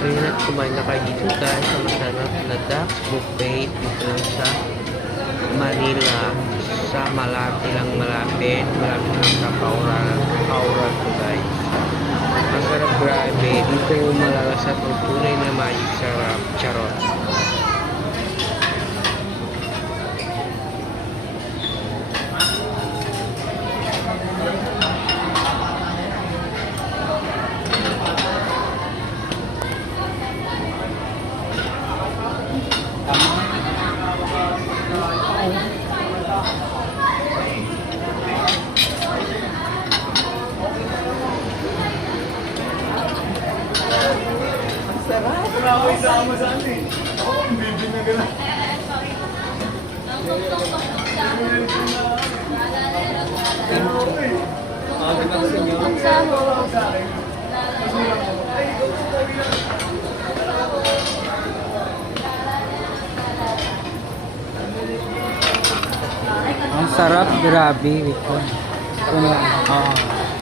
Ayun at kumain na kayo dito guys sa masarap na duck buffet dito sa Manila, sa malapit lang sa Paura to guys. Masarap, grabe, dito malalasap ang tunay na magic sarap, charot. Sama sa amin. Oo, baby na gano'n. Ang sarap, grabe. Wait ko. Oo.